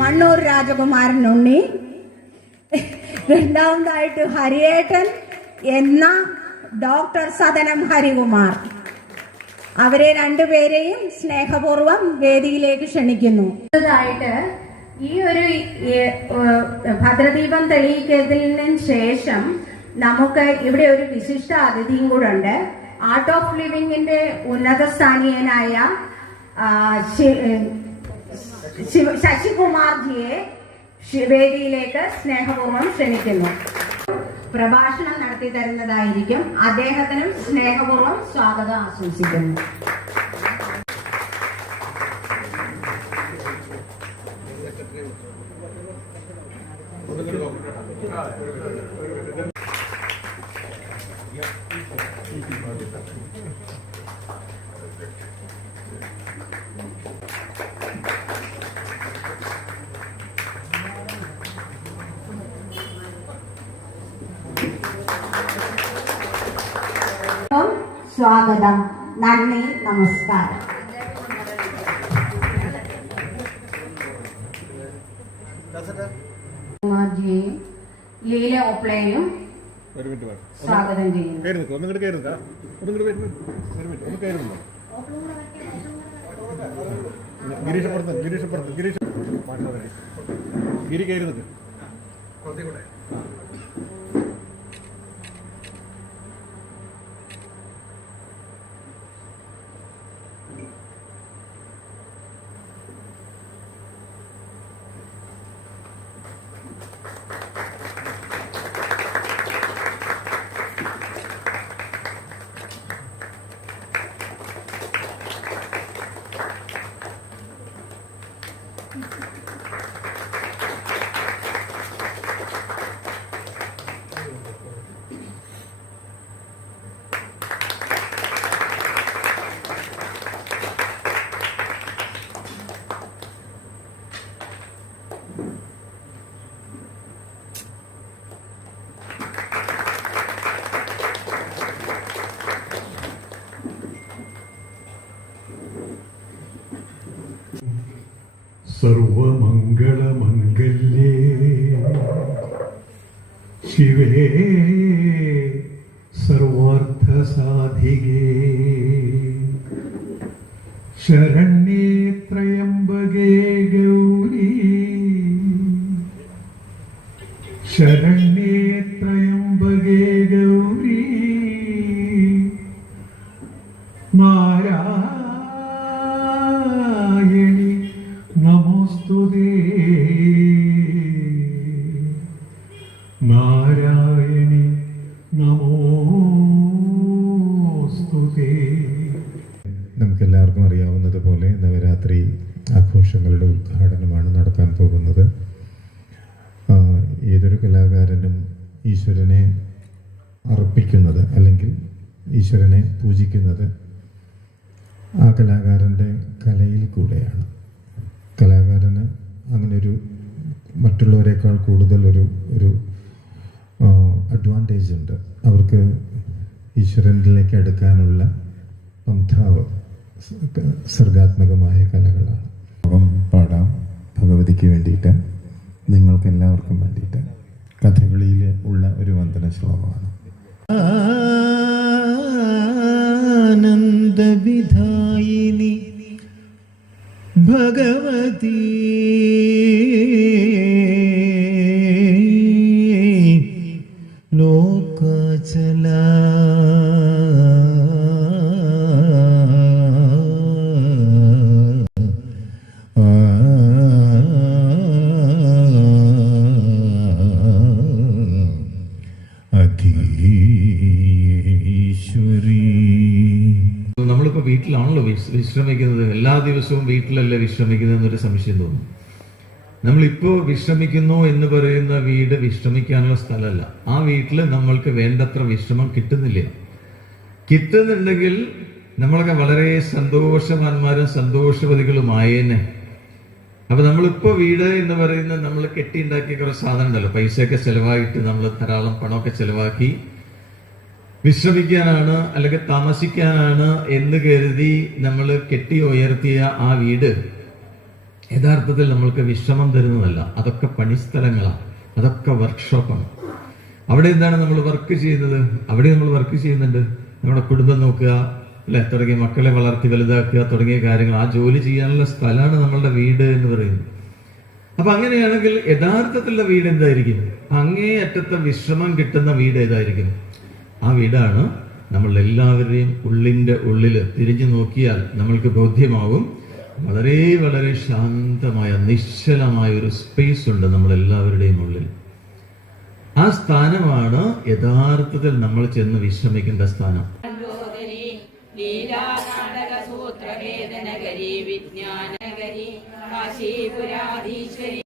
മണ്ണൂർ രാജകുമാരൻ ഉണ്ണി. രണ്ടാമതായിട്ട് ഹരിയേട്ടൻ എന്ന ഡോക്ടർ സദനം ഹരികുമാർ. അവരെ രണ്ടുപേരെയും സ്നേഹപൂർവം വേദിയിലേക്ക് ക്ഷണിക്കുന്നു. അടുത്തതായിട്ട് ഈ ഒരു ഭദ്രദീപം തെളിയിക്കുന്നതിന് ശേഷം നമുക്ക് ഇവിടെ ഒരു വിശിഷ്ട അതിഥിയും കൂടെ ഉണ്ട്. ആർട്ട് ഓഫ് ലിവിങ്ങിന്റെ ഉന്നത സ്ഥാനീയനായ ശശികുമാർജിയെ വേദിയിലേക്ക് സ്നേഹപൂർവം ക്ഷണിക്കുന്നു. പ്രഭാഷണം നടത്തി തരുന്നതായിരിക്കും. അദ്ദേഹത്തിനും സ്നേഹപൂർവം സ്വാഗതം ആശംസിക്കുന്നു. സ്വാഗതം. നന്ദി നമസ്കാരം. ലീല ഓപ്ലയെയും ഒരു മിനിറ്റ് വേണം സ്വാഗതം ചെയ്യുന്നു. ഗിരീഷ് ഗിരി കയറി നിൽക്ക് സർവമംഗളമംഗല്യേ. ശിവേ നാരായണി നമോസ്തുതേ നമുക്കെല്ലാവർക്കും അറിയാവുന്നതുപോലെ നവരാത്രി ആഘോഷങ്ങളുടെ ഉദ്ഘാടനമാണ് നടത്താൻ പോകുന്നത്. ഏതൊരു കലാകാരനും ഈശ്വരനെ അർപ്പിക്കുന്നത് അല്ലെങ്കിൽ ഈശ്വരനെ പൂജിക്കുന്നത് ആ കലാകാരന്റെ കലയിൽ കൂടെയാണ്. കലാകാരന് അങ്ങനെ ഒരു മറ്റുള്ളവരെക്കാൾ കൂടുതൽ ഒരു ഒരു ഈശ്വരനിലേക്ക് അടുക്കാനുള്ള പന്ഥാവ് സർഗാത്മകമായ കലകളാണ്. അപ്പം പാടാം ഭഗവതിക്ക് വേണ്ടിയിട്ട് നിങ്ങൾക്ക് എല്ലാവർക്കും വേണ്ടിയിട്ട്. കഥകളിയിൽ ഉള്ള ഒരു വന്ദന ശ്ലോകമാണ് ആനന്ദവിധായിനി ഭഗവതി നമ്മളിപ്പോൾ വീട്ടിലാണല്ലോ വിശ്രമിക്കുന്നത്. എല്ലാ ദിവസവും വീട്ടിലല്ലേ വിശ്രമിക്കുന്നത് എന്നൊരു സംശയം തോന്നും. നമ്മളിപ്പോൾ വിശ്രമിക്കുന്നു എന്ന് പറയുന്ന വീട് വിശ്രമിക്കാനുള്ള സ്ഥലമല്ല. ആ വീട്ടിൽ നമ്മൾക്ക് വേണ്ടത്ര വിശ്രമം കിട്ടുന്നില്ല. കിട്ടുന്നുണ്ടെങ്കിൽ നമ്മളൊക്കെ വളരെ സന്തോഷവാന്മാരും സന്തോഷവതികളുമായേനെ. അപ്പൊ നമ്മളിപ്പോ വീട് എന്ന് പറയുന്നത് നമ്മൾ കെട്ടിയുണ്ടാക്കിയ കുറെ സാധനം ഉണ്ടല്ലോ പൈസയൊക്കെ ചെലവായിട്ട് നമ്മൾ ധാരാളം പണമൊക്കെ ചെലവാക്കി വിശ്രമിക്കാനാണ് അല്ലെങ്കിൽ താമസിക്കാനാണ് എന്ന് കരുതി നമ്മൾ കെട്ടി ഉയർത്തിയ ആ വീട് യഥാർത്ഥത്തിൽ നമ്മൾക്ക് വിശ്രമം തരുന്നതല്ല. അതൊക്കെ പണിസ്ഥലങ്ങളാണ് അതൊക്കെ വർക്ക്ഷോപ്പാണ്. അവിടെ എന്താണ് നമ്മൾ വർക്ക് ചെയ്യുന്നത്? അവിടെ നമ്മൾ വർക്ക് ചെയ്യുന്നുണ്ട്. നമ്മുടെ കുടുംബം നോക്കുക. അല്ലെ? തുടങ്ങിയ മക്കളെ വളർത്തി വലുതാക്കുക തുടങ്ങിയ കാര്യങ്ങൾ. ആ ജോലി ചെയ്യാനുള്ള സ്ഥലമാണ് നമ്മളുടെ വീട് എന്ന് പറയുന്നത്. അപ്പൊ അങ്ങനെയാണെങ്കിൽ യഥാർത്ഥത്തിലുള്ള വീട് എന്തായിരിക്കും? അങ്ങേയറ്റത്തെ വിശ്രമം കിട്ടുന്ന വീട് ഏതായിരിക്കും? ആ വീടാണ് നമ്മൾ എല്ലാവരുടെയും ഉള്ളിന്റെ ഉള്ളിൽ തിരിഞ്ഞു നോക്കിയാൽ നമ്മൾക്ക് ബോധ്യമാകും. വളരെ വളരെ ശാന്തമായ നിശ്ചലമായ ഒരു സ്പേസ് ഉണ്ട് നമ്മൾ എല്ലാവരുടെയും ഉള്ളിൽ. ആ സ്ഥാനമാണ് യഥാർത്ഥത്തിൽ നമ്മൾ ചെന്ന് വിശ്രമിക്കേണ്ട സ്ഥാനം. ലീലാനാടക സൂത്രവേദനകരി വിജ്ഞാനകരി കാശീപുരാധീശ്വരി